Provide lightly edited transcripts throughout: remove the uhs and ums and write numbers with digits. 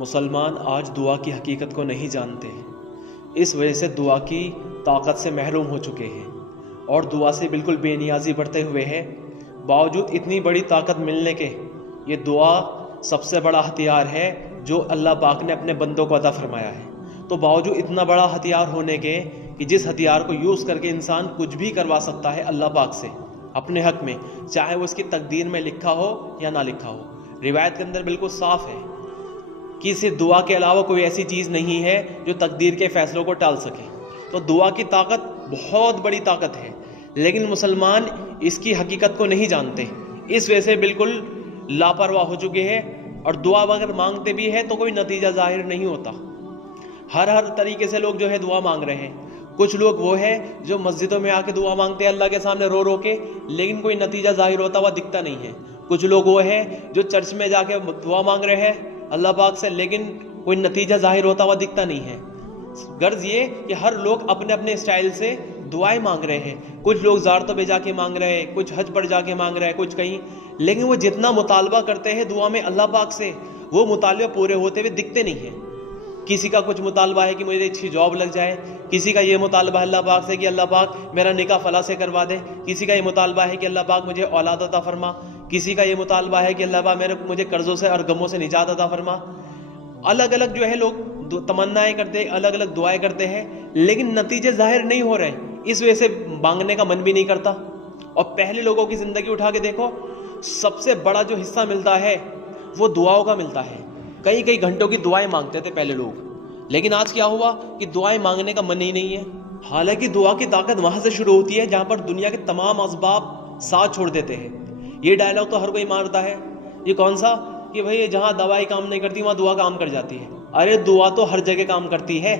مسلمان آج دعا کی حقیقت کو نہیں جانتے، اس وجہ سے دعا کی طاقت سے محروم ہو چکے ہیں اور دعا سے بالکل بے نیازی بڑھتے ہوئے ہیں۔ باوجود اتنی بڑی طاقت ملنے کے یہ دعا سب سے بڑا ہتھیار ہے جو اللہ پاک نے اپنے بندوں کو عطا فرمایا ہے۔ تو باوجود اتنا بڑا ہتھیار ہونے کے کہ جس ہتھیار کو یوز کر کے انسان کچھ بھی کروا سکتا ہے اللہ پاک سے اپنے حق میں، چاہے وہ اس کی تقدیر میں لکھا ہو یا نہ لکھا ہو۔ روایت کے اندر بالکل صاف ہے کہ صرف دعا کے علاوہ کوئی ایسی چیز نہیں ہے جو تقدیر کے فیصلوں کو ٹال سکے۔ تو دعا کی طاقت بہت بڑی طاقت ہے، لیکن مسلمان اس کی حقیقت کو نہیں جانتے، اس وجہ سے بالکل لاپرواہ ہو چکے ہیں اور دعا اگر مانگتے بھی ہے تو کوئی نتیجہ ظاہر نہیں ہوتا۔ ہر طریقے سے لوگ جو ہے دعا مانگ رہے ہیں۔ کچھ لوگ وہ ہے جو مسجدوں میں آ کے دعا مانگتے ہیں اللہ کے سامنے رو رو کے، لیکن کوئی نتیجہ ظاہر ہوتا ہوا دکھتا نہیں ہے۔ کچھ لوگ وہ ہے جو چرچ میں جا کے دعا مانگ رہے ہیں اللہ پاک سے، لیکن کوئی نتیجہ ظاہر ہوتا ہوا دکھتا نہیں ہے۔ غرض یہ کہ ہر لوگ اپنے اپنے اسٹائل سے دعائیں مانگ رہے ہیں۔ کچھ لوگ زیارتوں پہ جا کے مانگ رہے ہیں، کچھ حج پر جا کے مانگ رہے ہیں، کچھ کہیں، لیکن وہ جتنا مطالبہ کرتے ہیں دعا میں اللہ پاک سے، وہ مطالبہ پورے ہوتے ہوئے دکھتے نہیں ہیں۔ کسی کا کچھ مطالبہ ہے کہ مجھے اچھی جاب لگ جائے، کسی کا یہ مطالبہ ہے اللہ پاک سے کہ اللہ پاک میرا نکاح فلاں سے کروا دے، کسی کا یہ مطالبہ ہے کہ اللہ پاک مجھے اولاد عطا فرما، کسی کا یہ مطالبہ ہے کہ اللہ پاک مجھے قرضوں سے اور غموں سے نجات عطا فرما۔ الگ الگ جو ہے لوگ تمنائیں کرتے ہیں، الگ الگ دعائیں کرتے ہیں، لیکن نتیجے ظاہر نہیں ہو رہے، اس وجہ سے مانگنے کا من بھی نہیں کرتا۔ اور پہلے لوگوں کی زندگی اٹھا کے دیکھو، سب سے بڑا جو حصہ ملتا ہے وہ دعاؤں کا ملتا ہے۔ کئی گھنٹوں کی دعائیں مانگتے تھے پہلے لوگ، لیکن آج کیا ہوا کہ دعائیں مانگنے کا من ہی نہیں ہے۔ حالانکہ دعا کی طاقت وہاں سے شروع ہوتی ہے جہاں پر دنیا کے تمام اسباب ساتھ چھوڑ دیتے ہیں۔ یہ ڈائلاگ تو ہر کوئی مارتا ہے، یہ کون سا کہ بھئی جہاں دوائی کام نہیں کرتی وہاں دعا کام کر جاتی ہے۔ ارے دعا تو ہر جگہ کام کرتی ہے،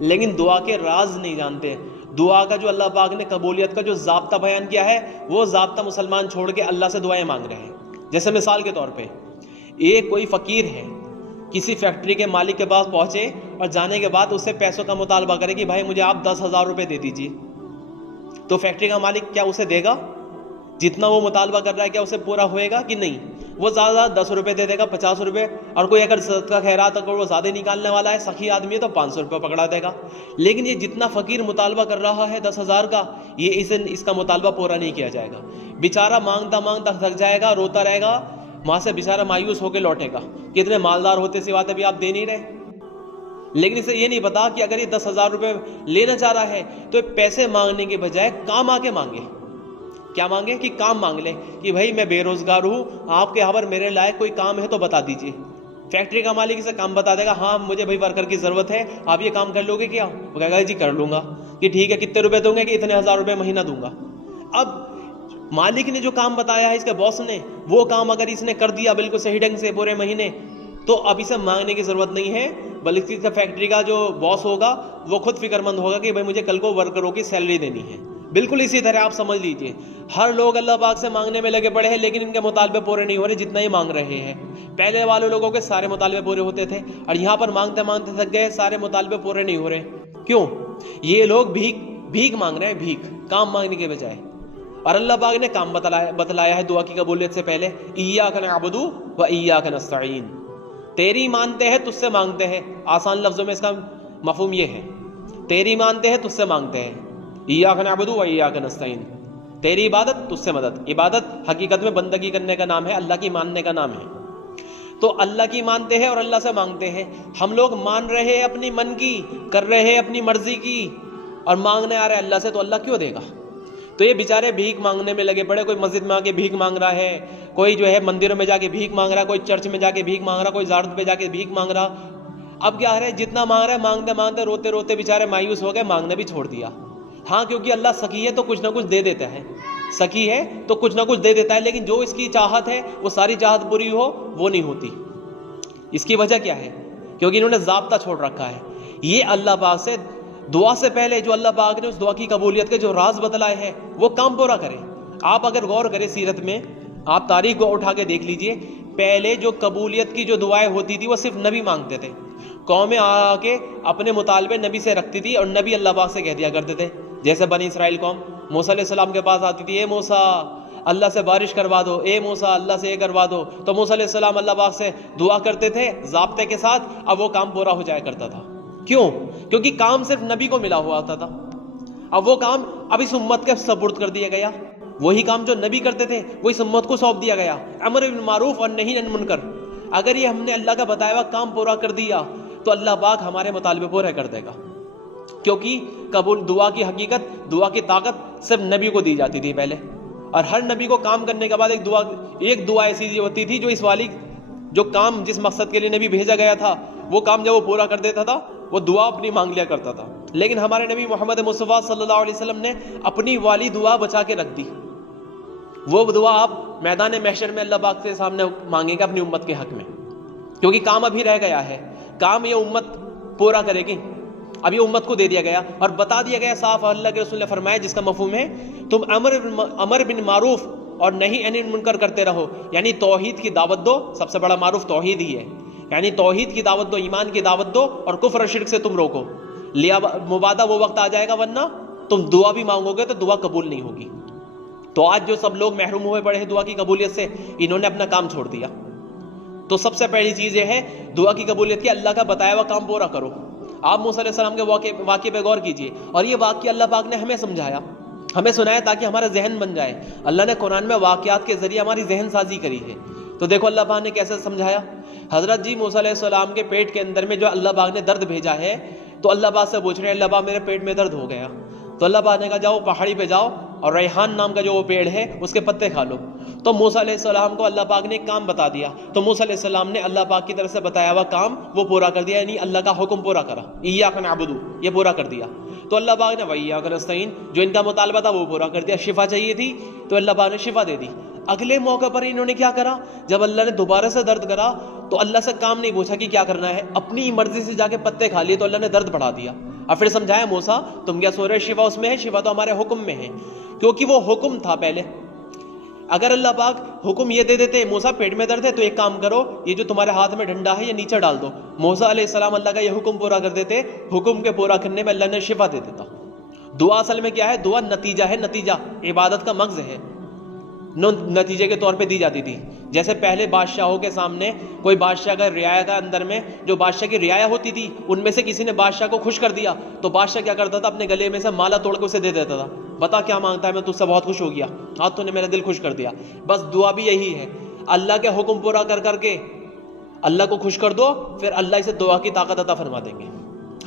لیکن دعا کے راز نہیں جانتے۔ دعا کا جو اللہ پاک نے قبولیت کا جو ضابطہ بیان کیا ہے، وہ ضابطہ مسلمان چھوڑ کے اللہ سے دعائیں مانگ رہے ہیں۔ جیسے مثال کے طور پہ ایک کوئی فقیر ہے، کسی فیکٹری کے مالک کے پاس پہنچے اور جانے کے بعد اس سے پیسوں کا مطالبہ کرے کہ بھائی مجھے آپ 10,000 روپے دے دیجیے، تو فیکٹری کا مالک کیا اسے دے گا؟ جتنا وہ مطالبہ کر رہا ہے کیا اسے پورا ہوئے گا کہ نہیں؟ وہ زیادہ 10 روپے دے دے گا، 50 روپے، اور کوئی اگر صدقہ خیرات اگر وہ زیادہ نکالنے والا ہے، سخی آدمی ہے، تو 500 روپے پکڑا دے گا۔ لیکن یہ جتنا فقیر مطالبہ کر رہا ہے 10,000 کا، یہ اس کا مطالبہ پورا نہیں کیا جائے گا۔ بیچارہ مانگتا مانگتا تھک جائے گا، روتا رہے گا، وہاں سے بیچارہ مایوس ہو کے لوٹے گا کہ اتنے مالدار ہوتے سی بات ابھی آپ دے نہیں رہے۔ لیکن اسے یہ نہیں پتا کہ اگر یہ 10,000 روپے لینا چاہ رہا ہے تو پیسے مانگنے کے بجائے کام آ کے مانگے۔ کیا مانگے؟ کہ کام مانگ لے کہ بھائی میں بے روزگار ہوں، آپ کے یہاں پر میرے لائق کوئی کام ہے تو بتا دیجئے۔ فیکٹری کا مالک اسے کام بتا دے گا، ہاں مجھے بھائی ورکر کی ضرورت ہے، آپ یہ کام کر لو گے کیا؟ وہ کہے گا جی کر لوں گا۔ کہ ٹھیک ہے، کتنے روپے دوں گے؟ کہ اتنے 1,000 روپے مہینہ دوں گا۔ اب مالک نے جو کام بتایا ہے، اس کے باس نے، وہ کام اگر اس نے کر دیا بالکل صحیح ڈھنگ سے پورے مہینے، تو اب اسے مانگنے کی ضرورت نہیں ہے، بلکہ فیکٹری کا جو باس ہوگا وہ خود فکر مند ہوگا کہ بھائی مجھے کل کو ورکروں کی سیلری دینی ہے۔ بالکل اسی طرح آپ سمجھ لیجئے، ہر لوگ اللہ پاک سے مانگنے میں لگے پڑے ہیں، لیکن ان کے مطالبے پورے نہیں ہو رہے جتنا ہی مانگ رہے ہیں۔ پہلے والے لوگوں کے سارے مطالبے پورے ہوتے تھے، اور یہاں پر مانگتے مانگتے تھک گئے، سارے مطالبے پورے نہیں ہو رہے۔ کیوں؟ یہ لوگ بھیک مانگ رہے ہیں، بھیک، کام مانگنے کے بجائے۔ اور اللہ پاک نے کام بتلایا ہے دعا کی قبولیت سے پہلے، ایاک نعبد و ایاک نستعین، تیری مانتے ہیں تجھ سے مانگتے ہیں۔ آسان لفظوں میں اس کا مفہوم یہ ہے، تیری مانتے ہیں تجھ سے مانگتے ہیں، ایاک نعبد و ایاک نستعین، تیری عبادت تجھ سے مدد۔ عبادت حقیقت میں بندگی کرنے کا نام ہے، اللہ کی ماننے کا نام ہے۔ تو اللہ کی مانتے ہیں اور اللہ سے مانگتے ہیں۔ ہم لوگ مان رہے ہیں اپنی من کی، کر رہے ہیں اپنی مرضی کی، اور مانگنے آ رہے اللہ سے، تو اللہ کیوں دے گا؟ تو یہ بیچارے بھیک مانگنے میں لگے پڑے، کوئی مسجد میں آ کے بھیک مانگ رہا ہے، کوئی جو ہے مندروں میں جا کے بھیک مانگ رہا ہے، کوئی چرچ میں جا کے بھیک مانگ رہا، کوئی زیارت پہ جا کے بھیک مانگ رہا۔ اب کیا ہے، جتنا مانگ رہا ہے، مانگتے مانگتے روتے روتے بیچارے مایوس ہو گئے، مانگنا بھی چھوڑ دیا۔ ہاں، کیونکہ اللہ سخی ہے تو کچھ نہ کچھ دے دیتا ہے، سخی ہے تو کچھ نہ کچھ دے دیتا ہے، لیکن جو اس کی چاہت ہے وہ ساری چاہت پوری ہو وہ نہیں ہوتی۔ اس کی وجہ کیا ہے؟ کیونکہ انہوں نے ضابطہ چھوڑ رکھا ہے۔ یہ اللہ پاک سے دعا سے پہلے جو اللہ پاک نے اس دعا کی قبولیت کے جو راز بتلائے ہیں وہ کام پورا کرے۔ آپ اگر غور کریں سیرت میں، آپ تاریخ کو اٹھا کے دیکھ لیجئے، پہلے جو قبولیت کی جو دعائیں ہوتی تھی وہ صرف نبی مانگتے تھے۔ قومیں آ کے اپنے مطالبے نبی سے رکھتی تھی اور نبی اللہ پاک سے کہہ دیا کرتے تھے۔ جیسے بنی اسرائیل قوم موسیٰ علیہ السلام کے پاس آتی تھی، اے موسیٰ اللہ سے بارش کروا دو، اے موسیٰ اللہ سے یہ کروا دو. تو موسیٰ علیہ السلام اللہ پاک سے دعا کرتے تھے ضابطے کے ساتھ. اب وہ کام پورا ہو جایا کرتا تھا. کیوں؟ کیونکہ کام صرف نبی کو ملا ہوا ہوتا تھا. اب وہ کام اب اس امت کے سپرد کر دیا گیا. وہی کام جو نبی کرتے تھے وہ اس امت کو سونپ دیا گیا. امر بالمعروف اور نہی عن المنکر. اگر یہ ہم نے اللہ کا بتایا ہوا کام پورا کر دیا تو اللہ پاک ہمارے مطالبے پورے کر دے گا. کیونکہ قبول دعا کی حقیقت، دعا کی طاقت صرف نبی کو دی جاتی تھی پہلے. اور ہر نبی کو کام کرنے کے بعد ایک دعا ایسی ہوتی تھی جو اس والی جو کام جس مقصد کے لیے نبی بھیجا گیا تھا وہ کام جب وہ پورا کر دیتا تھا وہ دعا اپنی مانگ لیا کرتا تھا. لیکن ہمارے نبی محمد مصطفیٰ صلی اللہ علیہ وسلم نے اپنی والی دعا بچا کے رکھ دی. وہ دعا آپ میدان محشر میں اللہ پاک کے سامنے مانگیں گے اپنی امت کے حق میں، کیونکہ کام ابھی رہ گیا ہے. کام یہ امت پورا کرے گی. اب یہ امت کو دے دیا گیا اور بتا دیا گیا صاف. اللہ کے رسول نے فرمایا جس کا مفہوم ہے تم امر بن معروف اور نہیں عن المنکر کرتے رہو. یعنی توحید کی دعوت دو. سب سے بڑا معروف توحید ہی ہے. یعنی توحید کی دعوت دو، ایمان کی دعوت دو اور کفر و شرک سے تم روکو. لیا مبادہ وہ وقت آ جائے گا ورنہ تم دعا بھی مانگو گے تو دعا قبول نہیں ہوگی. تو آج جو سب لوگ محروم ہوئے پڑے ہیں دعا کی قبولیت سے، انہوں نے اپنا کام چھوڑ دیا. تو سب سے پہلی چیز یہ ہے دعا کی قبولیت کی، اللہ کا بتایا ہوا کام پورا کرو. آپ موسیٰ علیہ السلام کے واقعے پہ غور کیجئے. اور یہ واقعہ اللہ پاک نے ہمیں سمجھایا، ہمیں سنایا تاکہ ہمارا ذہن بن جائے. اللہ نے قرآن میں واقعات کے ذریعے ہماری ذہن سازی کری ہے. تو دیکھو اللہ پاک نے کیسے سمجھایا. حضرت جی موسیٰ علیہ السلام کے پیٹ کے اندر میں جو اللہ پاک نے درد بھیجا ہے تو اللہ پاک سے پوچھ رہے ہیں اللہ پاک میرے پیٹ میں درد ہو گیا. تو اللہ پاک نے کہا جاؤ پہاڑی پہ جاؤ اور ریحان نام کا جو وہ پیڑ ہے اس کے پتے کھا لو. تو موسیٰ علیہ السلام کو اللہ پاک نے ایک کام بتا دیا. تو موسیٰ علیہ السلام نے اللہ پاک کی طرف سے بتایا ہوا کام وہ پورا کر دیا. یعنی اللہ کا حکم پورا کرا، ایاک نعبد، یہ پورا کر دیا. تو اللہ پاک نے وایاک نستعین جو ان کا مطالبہ تھا وہ پورا کر دیا. شفا چاہیے تھی تو اللہ پاک نے شفا دے دی. اگلے موقع پر انہوں نے کیا کرا، جب اللہ نے دوبارہ سے درد کرا تو اللہ سے کام نہیں پوچھا کہ کیا کرنا ہے، اپنی مرضی سے جا کے پتے کھا لیے. تو اللہ نے درد بڑھا دیا. اور پھر سمجھایا موسیٰ تم کیا سو رہے، شفا اس میں ہے، شفا تو ہمارے حکم میں ہے. کیونکہ وہ حکم تھا پہلے. اگر اللہ پاک حکم یہ دے دیتے موسیٰ پیٹ میں درد ہے تو ایک کام کرو، یہ جو تمہارے ہاتھ میں ڈنڈا ہے یہ نیچے ڈال دو، موسیٰ علیہ السلام اللہ کا یہ حکم پورا کر دیتے. حکم کے پورا کرنے میں اللہ نے شفا دے دیتا. دعا اصل میں کیا ہے، دعا نتیجہ ہے. نتیجہ عبادت کا مغز ہے، نتیجے کے طور پہ دی جاتی تھی. جیسے پہلے بادشاہوں کے سامنے کوئی بادشاہ کا رعایا کا اندر میں جو بادشاہ کی رعایا ہوتی تھی ان میں سے کسی نے بادشاہ کو خوش کر دیا تو بادشاہ کیا کرتا تھا، اپنے گلے میں سے مالا توڑ کے اسے دے دیتا تھا. بتا کیا مانگتا ہے، میں تجھ سے بہت خوش ہو گیا، آج تو نے میرا دل خوش کر دیا. بس دعا بھی یہی ہے، اللہ کے حکم پورا کر کر کے اللہ کو خوش کر دو، پھر اللہ اسے دعا کی طاقت عطا فرما دیں گے.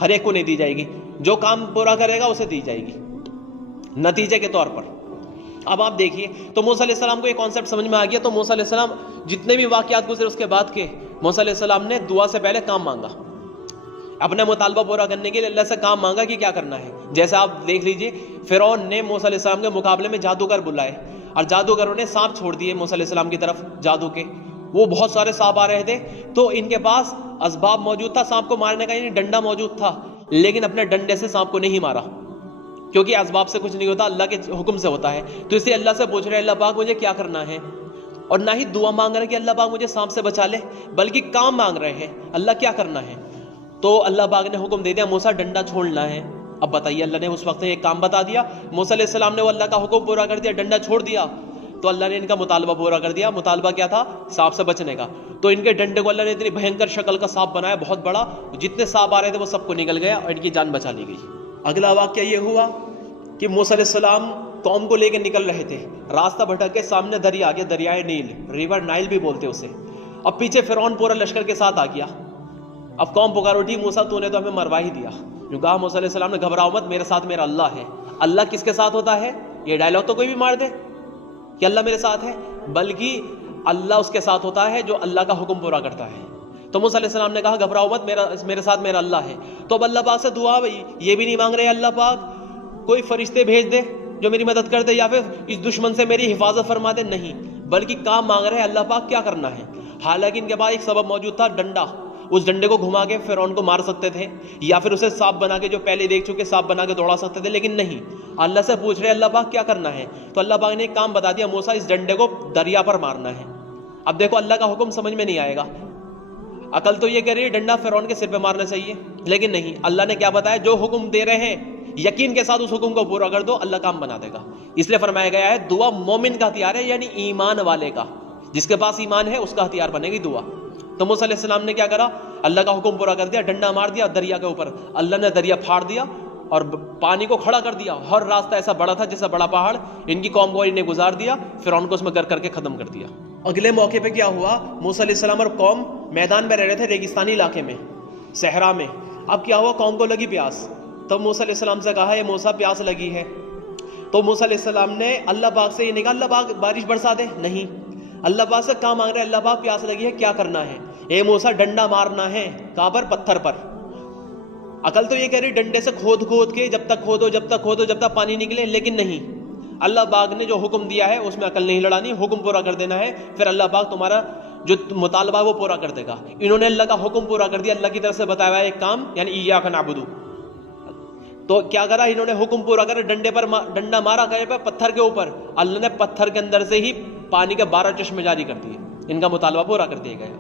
ہر ایک کو نہیں دی جائے گی، جو کام پورا کرے گا اسے دی جائے گی نتیجے کے طور پر. اب آپ دیکھیے تو موسیٰ علیہ السلام کو یہ کانسیپٹ سمجھ میں آ گیا. تو موسیٰ علیہ السلام جتنے بھی واقعات گزرے اس کے بعد کے موسیٰ علیہ السلام نے دعا سے پہلے کام مانگا، اپنا مطالبہ پورا کرنے کے لیے اللہ سے کام مانگا کہ کیا کرنا ہے. جیسے آپ دیکھ لیجئے فرعون نے موسیٰ علیہ السلام کے مقابلے میں جادوگر بلائے اور جادوگروں نے سانپ چھوڑ دیے موسیٰ علیہ السلام کی طرف جادو کے. وہ بہت سارے سانپ آ رہے تھے تو ان کے پاس اسباب موجود تھا سانپ کو مارنے کا، یعنی ڈنڈا موجود تھا، لیکن اپنے ڈنڈے سے سانپ کو نہیں مارا کیونکہ اسباب سے کچھ نہیں ہوتا، اللہ کے حکم سے ہوتا ہے. تو اس لیے اللہ سے پوچھ رہے اللہ پاک مجھے کیا کرنا ہے، اور نہ ہی دعا مانگ رہے کہ اللہ پاک مجھے سانپ سے بچا لے، بلکہ کام مانگ رہے ہیں اللہ کیا کرنا ہے. تو اللہ پاک نے حکم دے دیا موسیٰ ڈنڈا چھوڑنا ہے. اب بتائیے اللہ نے اس وقت ایک کام بتا دیا، موسیٰ علیہ السلام نے وہ اللہ کا حکم پورا کر دیا، ڈنڈا چھوڑ دیا. تو اللہ نے ان کا مطالبہ پورا کر دیا. مطالبہ کیا تھا، سانپ سے بچنے کا. تو ان کے ڈنڈے کو اللہ نے اتنی بھینکر شکل کا سانپ بنایا، بہت بڑا، جتنے سانپ آ رہے تھے وہ سب کو نکل گیا اور ان کی جان بچا لی گئی. اگلا واقعہ یہ ہوا کہ موسیٰ علیہ السلام قوم کو لے کے نکل رہے تھے، راستہ بھٹک کے سامنے دریا آ گیا، دریائے نیل، ریور نائل بھی بولتے اسے. اب پیچھے فرعون پورا لشکر کے ساتھ آ گیا. اب قوم پکار اٹھی موسیٰ تو نے تو ہمیں مروا ہی دیا. جو کہا موسیٰ علیہ السلام نے گھبراؤ مت، میرے ساتھ میرا اللہ ہے. اللہ کس کے ساتھ ہوتا ہے، یہ ڈائلاگ تو کوئی بھی مار دے کہ اللہ میرے ساتھ ہے، بلکہ اللہ اس کے ساتھ ہوتا ہے جو اللہ کا حکم پورا کرتا ہے. تو موسیٰ علیہ السلام نے کہا گھبراؤ مت، میرے ساتھ میرا اللہ ہے. تو اب اللہ پاک سے دعا بھائی یہ بھی نہیں مانگ رہے اللہ پاک کوئی فرشتے بھیج دے جو میری مدد کر دے یا پھر اس دشمن سے میری حفاظت فرما دے، نہیں، بلکہ کام مانگ رہے اللہ پاک کیا کرنا ہے. حالانکہ ان کے پاس ایک سبب موجود تھا، ڈنڈا. اس ڈنڈے کو گھما کے فرعون کو مار سکتے تھے یا پھر اسے سانپ بنا کے جو پہلے دیکھ چکے سانپ بنا کے دوڑا سکتے تھے، لیکن نہیں، اللہ سے پوچھ رہے اللہ پاک کیا کرنا ہے. تو اللہ پاک نے ایک کام بتا دیا موسیٰ اس ڈنڈے کو دریا پر مارنا ہے. اب دیکھو اللہ کا حکم سمجھ میں نہیں آئے گا. عقل تو یہ کہہ رہی ہے ڈنڈا فرعون کے سر پہ مارنا چاہیے، لیکن نہیں، اللہ نے کیا بتایا، جو حکم دے رہے ہیں یقین کے ساتھ اس حکم کو پورا کر دو، اللہ کام بنا دے گا۔ اس لیے فرمایا گیا ہے دعا مومن کا ہتھیار ہے، یعنی ایمان والے کا، جس کے پاس ایمان ہے اس کا ہتھیار بنے گی دعا۔ تو موسیٰ علیہ السلام نے کیا کرا، اللہ کا حکم پورا کر دیا، ڈنڈا مار دیا دریا کے اوپر، اللہ نے دریا پھاڑ دیا اور پانی کو کھڑا کر دیا، ہر راستہ ایسا بڑا تھا جیسا بڑا پہاڑ، ان کی قوم کو انہیں گزار دیا، فرعون کو اس میں گر کر کے ختم کر دیا۔ اگلے موقع پہ کیا ہوا، موسیٰ علیہ السلام اور قوم میدان میں رہ رہے تھے، ریگستانی علاقے میں، صحرا میں۔ اب کیا ہوا، قوم کو لگی پیاس، تب موسیٰ علیہ السلام سے کہا، یہ موسیٰ پیاس لگی ہے۔ تو موسیٰ علیہ السلام نے اللہ پاک سے یہ نہیں کہا اللہ پاک بارش برسا دے، نہیں، اللہ پاک سے کہاں مانگ رہے، اللہ پاک پیاس لگی ہے، کیا کرنا ہے، اے موسیٰ ڈنڈا مارنا ہے، کہاں پر، پتھر پر۔ عقل تو یہ کہہ رہی ڈنڈے سے کھود کھود کے جب تک کھودو جب تک پانی نکلے، لیکن نہیں، اللہ پاک نے جو حکم دیا ہے اس میں عقل نہیں لڑانی، حکم پورا کر دینا ہے، پھر اللہ پاک تمہارا جو مطالبہ وہ پورا کر دے گا۔ انہوں نے اللہ کا حکم پورا کر دیا، اللہ کی طرف سے بتایا ہوا ایک کام، یعنی ایاک نعبد، تو کیا کرا، انہوں نے حکم پورا کر ڈنڈے پر ڈنڈا مارا کرے پہ پتھر کے اوپر، اللہ نے پتھر کے اندر سے ہی پانی کے 12 چشمے جاری کر دیے، ان کا مطالبہ پورا کر دیا گیا۔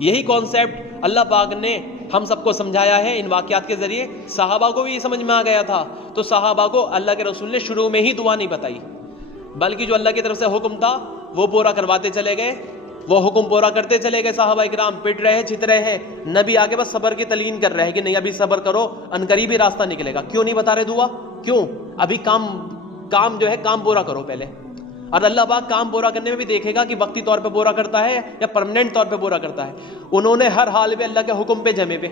یہی کانسیپٹ اللہ پاک نے ہم سب کو سمجھایا ہے ان واقعات کے ذریعے، صحابہ کو بھی یہ سمجھ میں آ گیا تھا، تو صحابہ کو اللہ کے رسول نے شروع میں ہی دعا نہیں بتائی، بلکہ جو اللہ کی طرف سے حکم تھا وہ پورا کرواتے چلے گئے، وہ حکم پورا کرتے چلے گئے۔ صحابہ اکرام پٹ رہے چت رہے ہیں، نبی آگے بس صبر کی تلقین کر رہے ہیں کہ نہیں ابھی صبر کرو، عنقریب ہی راستہ نکلے گا۔ کیوں نہیں بتا رہے دعا، کیوں، ابھی کام جو ہے کام پورا کرو پہلے۔ اور اللہ پاک کام پورا کرنے میں بھی دیکھے گا کہ وقتی طور پہ پورا کرتا ہے یا پرماننٹ طور پہ پورا کرتا ہے۔ انہوں نے ہر حال میں اللہ کے حکم پہ جمے پہ،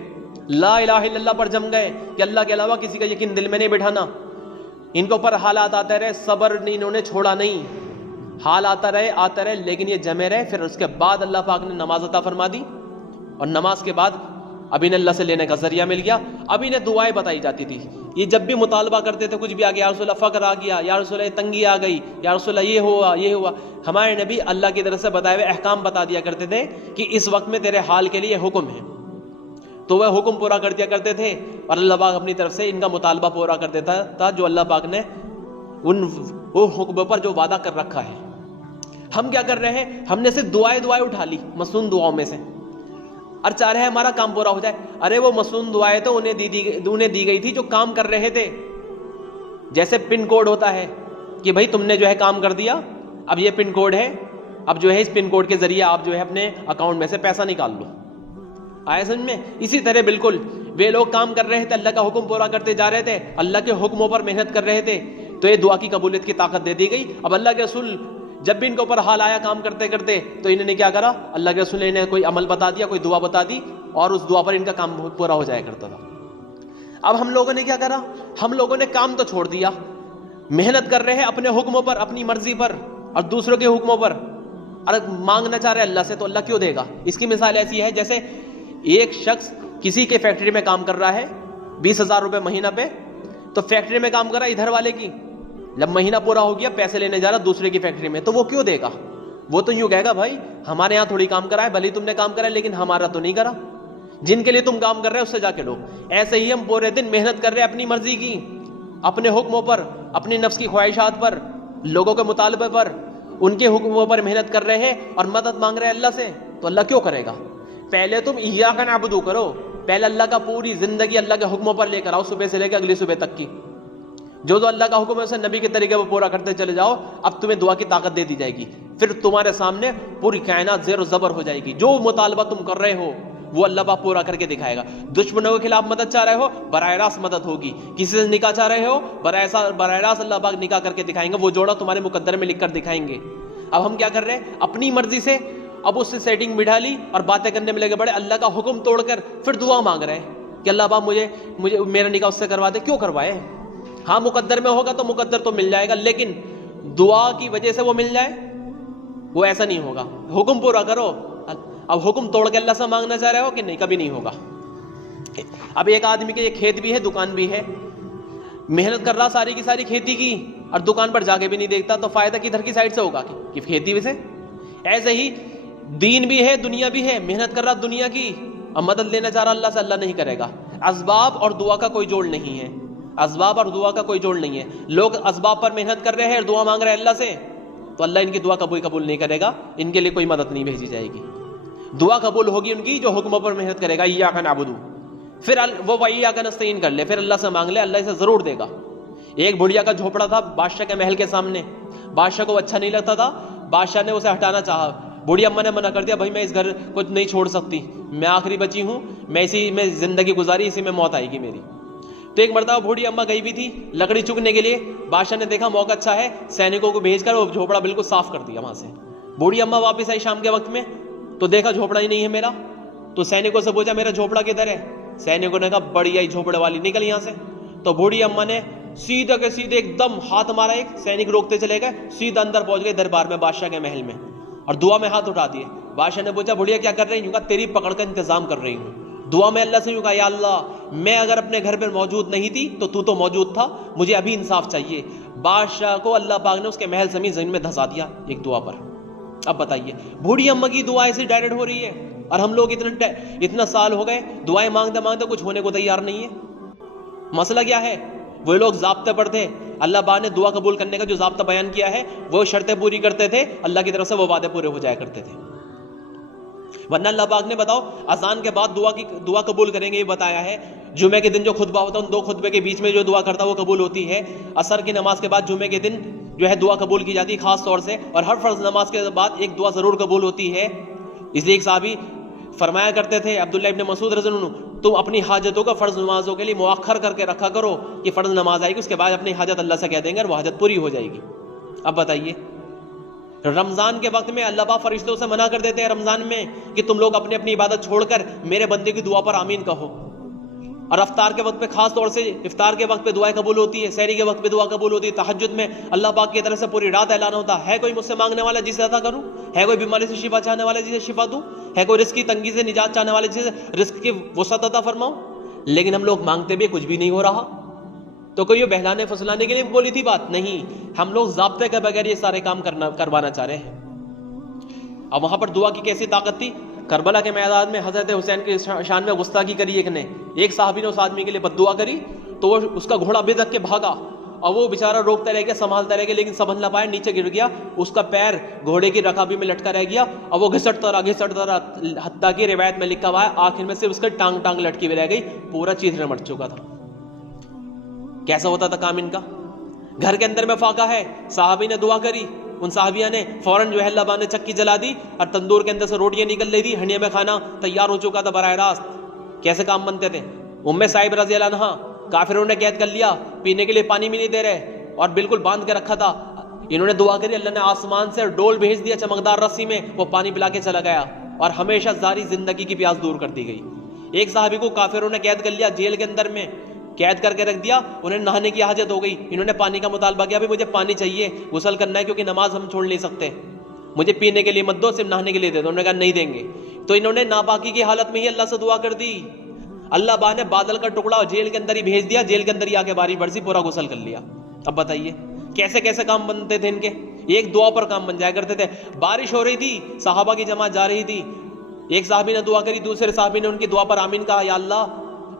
لا الہ الا اللہ پر جم گئے کہ اللہ کے علاوہ کسی کا یقین دل میں نہیں بٹھانا۔ ان کے اوپر حالات آتے رہے، صبر انہوں نے چھوڑا نہیں، حال آتا رہے، لیکن یہ جمے رہے۔ پھر اس کے بعد اللہ پاک نے نماز عطا فرما دی، اور نماز کے بعد اب انہیں اللہ سے لینے کا ذریعہ مل گیا۔ اب انہیں دعائیں بتائی جاتی تھی، یہ جب بھی مطالبہ کرتے تھے، کچھ بھی آ گیا، یا رسول اللہ فقر آ گیا، یا رسول اللہ تنگی آ گئی، یا رسول اللہ یہ ہوا، ہمارے نبی اللہ کی طرف سے بتائے ہوئے احکام بتا دیا کرتے تھے کہ اس وقت میں تیرے حال کے لیے حکم ہے، تو وہ حکم پورا کر دیا کرتے تھے، اور اللہ پاک اپنی طرف سے ان کا مطالبہ پورا کر دیتا تھا جو اللہ پاک نے وہ حکم پر جو وعدہ کر رکھا ہے۔ ہم کیا کر رہے ہیں، ہم نے صرف دعائیں اٹھا لی مسنون دعاؤں میں سے، اور چاہ رہے ہیں ہمارا کام پورا ہو جائے۔ ارے وہ مسنون دعائیں تو انہیں دی گئی تھی جو کام کر رہے تھے، جیسے پن کوڈ ہوتا ہے کہ بھائی تم نے جو ہے کام کر دیا، اب یہ پن کوڈ ہے، اب جو ہے اس پن کوڈ کے ذریعے آپ جو ہے اپنے اکاؤنٹ میں سے پیسہ نکال لو، آیا سمجھ میں؟ اسی طرح بالکل وہ لوگ کام کر رہے تھے، اللہ کا حکم پورا کرتے جا رہے تھے، اللہ کے حکموں پر محنت کر رہے تھے، تو یہ دعا کی قبولیت کی طاقت دے دی گئی۔ اب اللہ کے رسول جب بھی ان کے اوپر حال آیا کام کرتے کرتے، تو انہوں نے کیا کرا، اللہ کے رسول نے انہیں کوئی عمل بتا دیا، کوئی دعا بتا دی، اور اس دعا پر ان کا کام پورا ہو جایا کرتا تھا۔ اب ہم لوگوں نے کیا کرا، ہم لوگوں نے کام تو چھوڑ دیا، محنت کر رہے ہیں اپنے حکموں پر، اپنی مرضی پر اور دوسروں کے حکموں پر، اور مانگنا چاہ رہے اللہ سے، تو اللہ کیوں دے گا؟ اس کی مثال ایسی ہے جیسے ایک شخص کسی کے فیکٹری میں کام کر رہا ہے 20,000 روپے مہینہ پہ، تو فیکٹری میں کام کر رہا ہے ادھر والے کی، جب مہینہ پورا ہو گیا پیسے لینے جا رہا دوسرے کی فیکٹری میں، تو وہ کیوں دے گا؟ وہ تو یوں کہے گا بھائی ہمارے یہاں تھوڑی کام کرا ہے، بھلی تم نے کام کرا ہے لیکن ہمارا تو نہیں کرا، جن کے لیے تم کام کر رہے ہو اس سے جا کے لو۔ ایسے ہی ہم پورے دن محنت کر رہے ہیں اپنی مرضی کی، اپنے حکموں پر، اپنی نفس کی خواہشات پر، لوگوں کے مطالبے پر، ان کے حکموں پر محنت کر رہے ہیں اور مدد مانگ رہے ہیں اللہ سے، تو اللہ کیوں کرے گا؟ پہلے تم ایاک نعبد کرو، پہلے اللہ کا پوری زندگی اللہ کے حکموں پر لے کر آؤ، صبح سے لے کے اگلی صبح تک کی، جو اللہ کا حکم ہے اسے نبی کے طریقے پر پورا کرتے چلے جاؤ، اب تمہیں دعا کی طاقت دے دی جائے گی، پھر تمہارے سامنے پوری کائنات زیر و زبر ہو جائے گی، جو مطالبہ تم کر رہے ہو وہ اللہ پاک پورا کر کے دکھائے گا۔ دشمنوں کے خلاف مدد چاہ رہے ہو، براہ راست مدد ہوگی، کسی سے نکاح چاہ رہے ہو، براہ راست اللہ پاک نکاح کر کے دکھائیں گے، وہ جوڑا تمہارے مقدر میں لکھ کر دکھائیں گے۔ اب ہم کیا کر رہے ہیں، اپنی مرضی سے اب اس سے سیٹنگ بٹھا لی اور باتیں کرنے میں لگے بڑے، اللہ کا حکم توڑ کر پھر دعا مانگ رہے ہیں کہ اللہ پاک مجھے میرا نکاح اس سے کروا دے۔ کیوں کروائے؟ ہاں مقدر میں ہوگا تو مقدر تو مل جائے گا، لیکن دعا کی وجہ سے وہ مل جائے وہ ایسا نہیں ہوگا۔ حکم پورا کرو، اب حکم توڑ کے اللہ سے مانگنا چاہ رہے ہو کہ نہیں، کبھی نہیں ہوگا۔ اب ایک آدمی کے یہ کھیت بھی ہے، دکان بھی ہے، محنت کر رہا ساری کی ساری کھیتی کی اور دکان پر جا کے بھی نہیں دیکھتا، تو فائدہ کدھر کی سائڈ سے ہوگا کہ کھیتی سے؟ ایسے ہی دین بھی ہے، دنیا بھی ہے، محنت کر رہا دنیا کی اور مدد لینا چاہ رہا اللہ سے، اللہ نہیں کرے گا۔ اسباب اور دعا کا کوئی جوڑ نہیں ہے، اسباب اور دعا کا کوئی جوڑ نہیں ہے۔ لوگ اسباب پر محنت کر رہے ہیں اور دعا مانگ رہے ہیں اللہ سے، تو اللہ ان کی دعا قبول نہیں کرے گا، ان کے لیے کوئی مدد نہیں بھیجی جائے گی۔ دعا قبول ہوگی ان کی جو حکموں پر محنت کرے گا، ایاک نعبد، پھر وہ ایاک نستعین کر لے، پھر اللہ سے مانگ لے، اللہ اسے ضرور دے گا۔ ایک بڑھیا کا جھوپڑا تھا بادشاہ کے محل کے سامنے، بادشاہ کو اچھا نہیں لگتا تھا، بادشاہ نے اسے ہٹانا چاہا، بوڑھی اماں نے منع کر دیا، بھائی میں اس گھر کو نہیں چھوڑ سکتی، میں آخری بچی ہوں، میں اسی میں زندگی گزاری، اسی میں موت آئے گی میری۔ تو ایک مرتبہ بوڑھی اماں گئی بھی تھی لکڑی چگنے کے لیے، بادشاہ نے دیکھا موقع اچھا ہے، سینکوں کو بھیج کر وہ جھوپڑا بالکل صاف کر دیا وہاں سے۔ بوڑھی اماں واپس آئی شام کے وقت میں تو دیکھا جھوپڑا ہی نہیں ہے میرا، تو سینکوں سے پوچھا میرا جھوپڑا کدھر ہے؟ سینکوں نے کہا بڑی آئی جھوپڑے والی، نکل یہاں سے۔ تو بوڑھی اماں نے سیدھا کے سیدھے ایک دم ہاتھ مارا، ایک سینک روکتے چلے گئے، سیدھا اندر پہنچ گئے دربار میں، بادشاہ کے محل میں، اور دعا میں ہاتھ اٹھا دیے۔ بادشاہ نے پوچھا بڑھیا کیا کر رہی ہوں؟ کہا تیری پکڑ کا انتظام کر رہی ہوں۔ دعا میں اللہ سے یوں کہا، یا اللہ میں اگر اپنے گھر پر موجود نہیں تھی تو موجود تھا، مجھے ابھی انصاف چاہیے۔ بادشاہ کو اللہ پاک نے اس کے محل سمیت زمین میں دھسا دیا ایک دعا پر۔ اب بتائیے بوڑھی اماں کی دعا ایسی ڈائریکٹ ہو رہی ہے، اور ہم لوگ اتنا سال ہو گئے دعائیں مانگتے مانگتے کچھ ہونے کو تیار نہیں ہے۔ مسئلہ کیا ہے؟ وہ لوگ ضابطے پر تھے، اللہ پاک نے دعا قبول کرنے کا جو ضابطہ بیان کیا ہے وہ شرطیں پوری کرتے تھے، اللہ کی طرف سے وہ وعدے پورے ہو جایا کرتے تھے۔ ورنہ اللہ پاک نے بتاؤ اذان کے بعد دعا قبول کریں گے، یہ بتایا ہے۔ جمعے کے دن جو خطبہ ہوتا ہے ان دو خطبے کے بیچ میں جو دعا کرتا ہے وہ قبول ہوتی ہے۔ عصر کی نماز کے بعد جمعے کے دن جو ہے دعا قبول کی جاتی ہے خاص طور سے، اور ہر فرض نماز کے بعد ایک دعا ضرور قبول ہوتی ہے۔ اس لیے ایک صحابی فرمایا کرتے تھے، عبداللہ ابن مسعود رضی اللہ عنہ، تم اپنی حاجتوں کا فرض نمازوں کے لیے مؤخر کر کے رکھا کرو کہ فرض نماز آئے گی اس کے بعد اپنی حاجت اللہ سے کہہ دیں گے اور وہ حاجت پوری ہو جائے گی۔ اب بتائیے رمضان کے وقت میں اللہ پاک فرشتوں سے منع کر دیتے ہیں رمضان میں کہ تم لوگ اپنی اپنی عبادت چھوڑ کر میرے بندے کی دعا پر آمین کہو، اور افطار کے وقت پہ خاص طور سے افطار کے وقت پہ دعائیں قبول ہوتی ہے، سحری کے وقت پہ دعا قبول ہوتی ہے، تہجد میں اللہ پاک کی طرف سے پوری رات اعلان ہوتا ہے کوئی مجھ سے مانگنے والا جسے عطا کروں، ہے کوئی بیماری سے شفا چاہنے والا جسے شفا دوں، ہے کوئی رزق کی تنگی سے نجات چاہنے والے جسے رزق کی وسعت عطا فرماؤں۔ لیکن ہم لوگ مانگتے بھی کچھ بھی نہیں ہو رہا۔ تو کوئی یہ بہلانے پھسلانے کے لیے بولی تھی بات نہیں، ہم لوگ ضابطے کے بغیر یہ سارے کام کروانا چاہ رہے ہیں۔ اب وہاں پر دعا کی کیسی طاقت تھی، کربلا کے میدان میں حضرت حسین کی شان میں گستاخی کری ایک صحابی نے اس آدمی کے لیے بد دعا کری تو وہ اس کا گھوڑا بدک کے بھاگا، اور وہ بیچارہ روکتا رہ گیا، سنبھالتا رہ گیا، لیکن سنبھل نہ پایا، نیچے گر گیا، اس کا پیر گھوڑے کی رکابی میں لٹکا رہ گیا، اور وہ گھسٹتا رہا، حتیٰ کہ روایت میں لکھا ہوا ہے آخر میں سے اس کا ٹانگ لٹکی ہوئی رہ گئی، پورا چیتڑ مٹ چکا تھا۔ کیسا ہوتا تھا کام ان کا؟ گھر کے اندر میں فاقہ ہے، صحابی نے دعا کری، ان صحابیہ نے فوراً جو ہے اللہ پاک نے چکی جلا دی، اور تندور کے اندر سے روٹیاں نکل رہی تھی، ہنڈیا میں کھانا تیار ہو چکا تھا براہ راست۔ کیسے کام بنتے تھے؟ صاحب رضی اللہ عنہ کافروں نے قید کر لیا، پینے کے لیے پانی بھی نہیں دے رہے اور بالکل باندھ کے رکھا تھا، انہوں نے دعا کری، اللہ نے آسمان سے ڈول بھیج دیا چمکدار رسی میں، وہ پانی پلا کے چلا گیا اور ہمیشہ جاری زندگی کی پیاس دور کر دی گئی۔ ایک صحابی کو کافروں نے قید کر لیا، جیل کے اندر میں قید کر کے رکھ دیا، انہیں نہانے کی حاجت ہو گئی، انہوں نے پانی کا مطالبہ کیا، مجھے پانی چاہیے، غسل کرنا ہے کیونکہ نماز ہم چھوڑ نہیں سکتے، مجھے پینے کے لیے مت دو، صرف نہانے کے لیے دے دو۔ انہوں نے کہا نہیں دیں گے، تو انہوں نے ناپاکی کی حالت میں ہی اللہ سے دعا کر دی، اللہ پاک نے بادل کا ٹکڑا جیل کے اندر ہی بھیج دیا، جیل کے اندر ہی آ کے بارش برسی، پورا غسل کر لیا۔ اب بتائیے کیسے کیسے کام بنتے تھے ان کے، ایک دعا پر کام بن جایا کرتے تھے۔ بارش ہو رہی تھی، صحابہ کی جماعت جا رہی تھی، ایک صحابی نے دعا کری، دوسرے صحابی نے ان کی دعا پر آمین کہا، یا اللہ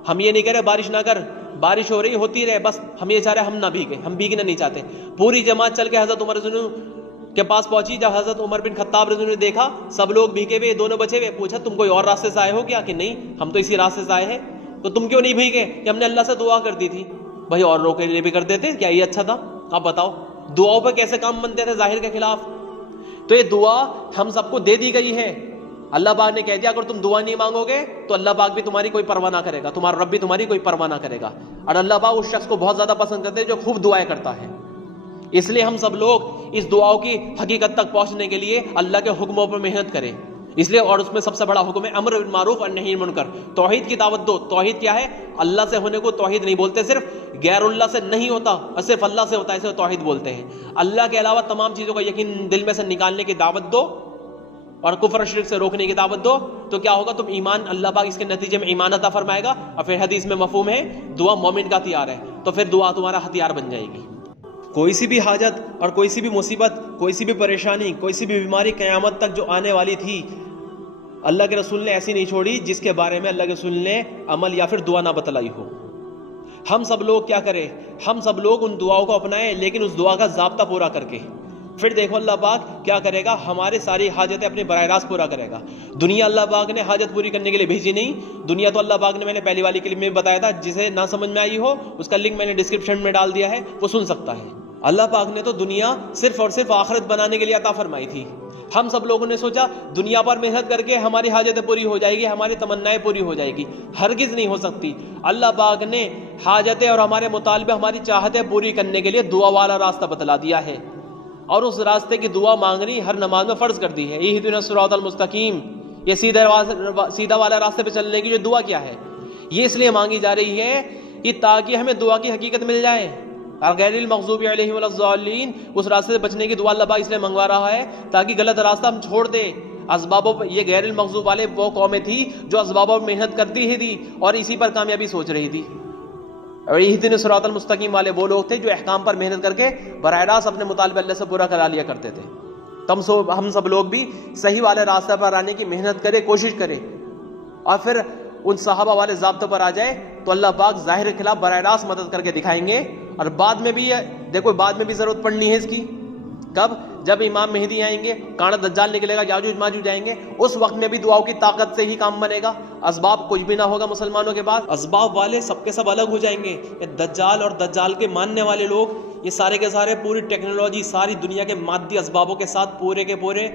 ہم یہ نہیں کہہ رہے بارش نہ کر، بارش ہو رہی ہوتی رہے، بس ہم یہ چاہ رہے ہم نہ بھیگے، ہم بھیگنا نہیں چاہتے۔ پوری جماعت چل کے حضرت عمر رضی اللہ عنہ کے پاس پہنچی، جب حضرت عمر بن خطاب رضی اللہ عنہ نے دیکھا سب لوگ بھیگے ہوئے، دونوں بچے ہوئے، پوچھا تم کوئی اور راستے سے آئے ہو کیا؟ کہ نہیں ہم تو اسی راستے سے آئے ہیں۔ تو تم کیوں نہیں بھیگے؟ کہ ہم نے اللہ سے دعا کر دی تھی۔ بھائی اور لوگ کے لیے بھی کر دیتے، کیا یہ اچھا تھا؟ آپ بتاؤ دعاؤں پہ کیسے کام بنتے تھے ظاہر کے خلاف۔ تو یہ دعا ہم سب کو دے دی گئی ہے، اللہ پاک نے کہہ دیا اگر تم دعا نہیں مانگو گے تو اللہ پاک بھی تمہاری کوئی پرواہ نہ کرے گا، تمہارا رب بھی تمہاری کوئی پرواہ نہ کرے گا، اور اللہ پاک اس شخص کو بہت زیادہ پسند کرتے ہیں جو خوب دعائیں کرتا ہے۔ اس لیے ہم سب لوگ اس دعاؤں کی حقیقت تک پہنچنے کے لیے اللہ کے حکموں پر محنت کریں، اس لیے، اور اس میں سب سے بڑا حکم ہے امر بالمعروف اور نہی عن المنکر، توحید کی دعوت دو۔ توحید کیا ہے؟ اللہ سے ہونے کو توحید نہیں بولتے، صرف غیر اللہ سے نہیں ہوتا اور صرف اللہ سے ہوتا ہے، اسے توحید بولتے ہیں۔ اللہ کے علاوہ تمام چیزوں کا یقین دل میں سے نکالنے کی دعوت دو اور کفر و شرک سے روکنے کی دعوت دو، تو کیا ہوگا؟ تم ایمان، اللہ پاک اس کے نتیجے میں ایمان عطا فرمائے گا، اور پھر حدیث میں مفہوم ہے دعا مومن کا ہتھیار ہے، تو پھر دعا تمہارا ہتھیار بن جائے گی۔ کوئی سی بھی حاجت اور کوئی سی بھی مصیبت، کوئی سی بھی پریشانی، کوئی سی بھی بیماری قیامت تک جو آنے والی تھی، اللہ کے رسول نے ایسی نہیں چھوڑی جس کے بارے میں اللہ کے رسول نے عمل یا پھر دعا نہ بتلائی ہو۔ ہم سب لوگ کیا کریں؟ ہم سب لوگ ان دعاؤں کو اپنائیں، لیکن اس دعا کا ضابطہ پورا کر کے۔ پھر دیکھو اللہ پاک کیا کرے گا، ہمارے ساری حاجتیں اپنے براہ راست پورا کرے گا۔ دنیا اللہ پاک نے حاجت پوری کرنے کے لیے بھیجی نہیں، دنیا تو اللہ پاک نے، میں نے پہلی والی کلپ میں بتایا تھا، جسے نہ سمجھ میں آئی ہو اس کا لنک میں نے ڈسکرپشن میں ڈال دیا ہے، وہ سن سکتا ہے۔ اللہ پاک نے تو دنیا صرف اور صرف آخرت بنانے کے لیے عطا فرمائی تھی۔ ہم سب لوگوں نے سوچا دنیا پر محنت کر کے ہماری حاجتیں پوری ہو جائے گی، ہماری تمنائیں پوری ہو جائے گی، ہرگز نہیں ہو سکتی۔ اللہ پاک نے حاجتیں اور ہمارے مطالبے، ہماری چاہتیں پوری کرنے کے لیے دعا والا راستہ بتلا دیا ہے، اور اس راستے کی دعا مانگنی ہر نماز میں فرض کر دی ہے۔ اہدنا الصراط المستقیم، یہ سیدھا والا راستے پہ چلنے کی جو دعا کیا ہے، یہ اس لیے مانگی جا رہی ہے کہ تاکہ ہمیں دعا کی حقیقت مل جائے۔ غیر المغضوب علیہم ولا الضالین، اس راستے سے بچنے کی دعا اللہ پاک اس لیے منگوا رہا ہے تاکہ غلط راستہ ہم چھوڑ دیں۔ اسبابوں پر، یہ غیر المغضوب والے وہ قومیں تھی جو اسبابوں پر محنت کرتی ہی تھی اور اسی پر کامیابی سوچ رہی تھی، اور اہدنا الصراط المستقیم والے وہ لوگ تھے جو احکام پر محنت کر کے براہ راست اپنے مطالبے اللہ سے پورا کرا لیا کرتے تھے۔ ہم سب لوگ بھی صحیح والے راستے پر آنے کی محنت کرے، کوشش کرے، اور پھر ان صحابہ والے ضابطوں پر آ جائے تو اللہ پاک ظاہر کے خلاف براہ راست مدد کر کے دکھائیں گے۔ اور بعد میں بھی دیکھو، بعد میں بھی ضرورت پڑنی ہے اس کی، کب؟ جب امام مہدی آئیں گے، کانٹا دجال نکلے گا، یاجوج ماجوج آئیں گے، اس وقت میں بھی دعاؤں کی طاقت سے ہی کام بنے گا۔ اسباب کچھ بھی نہ ہوگا مسلمانوں کے پاس، اسباب والے سب کے سب الگ ہو جائیں گے۔ دجال اور دجال کے ماننے والے لوگ، یہ سارے کے سارے پوری ٹیکنالوجی، ساری دنیا کے مادی اسبابوں کے ساتھ پورے کے پورے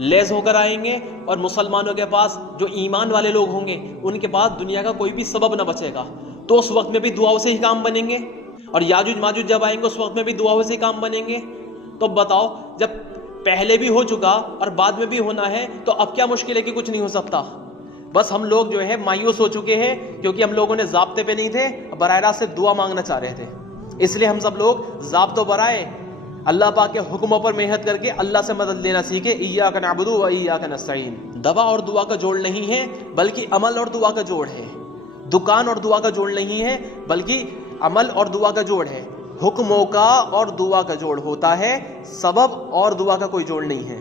لیس ہو کر آئیں گے، اور مسلمانوں کے پاس جو ایمان والے لوگ ہوں گے ان کے پاس دنیا کا کوئی بھی سبب نہ بچے گا، تو اس وقت میں بھی دعاؤں سے ہی کام بنیں گے۔ اور یاجوج ماجوج جب آئیں گے اس وقت میں بھی دعاؤں سے ہی کام بنیں گے۔ تو بتاؤ، جب پہلے بھی ہو چکا اور بعد میں بھی ہونا ہے تو اب کیا مشکل ہے کہ کچھ نہیں ہو سکتا؟ بس ہم لوگ جو ہے مایوس ہو چکے ہیں کیونکہ ہم لوگوں نے ضابطے پہ نہیں تھے، براہ راست سے دعا مانگنا چاہ رہے تھے۔ اس لیے ہم سب لوگ ضابطوں پر آئے، اللہ پاک کے حکموں پر محنت کر کے اللہ سے مدد لینا سیکھے۔ ایاک نعبد و ایاک نستعین، دوا اور دعا کا جوڑ نہیں ہے بلکہ عمل اور دعا کا جوڑ ہے۔ دکان اور دعا کا جوڑ نہیں ہے بلکہ عمل اور دعا کا جوڑ ہے۔ حکموں کا اور دعا کا جوڑ ہوتا ہے، سبب اور دعا کا کوئی جوڑ نہیں ہے۔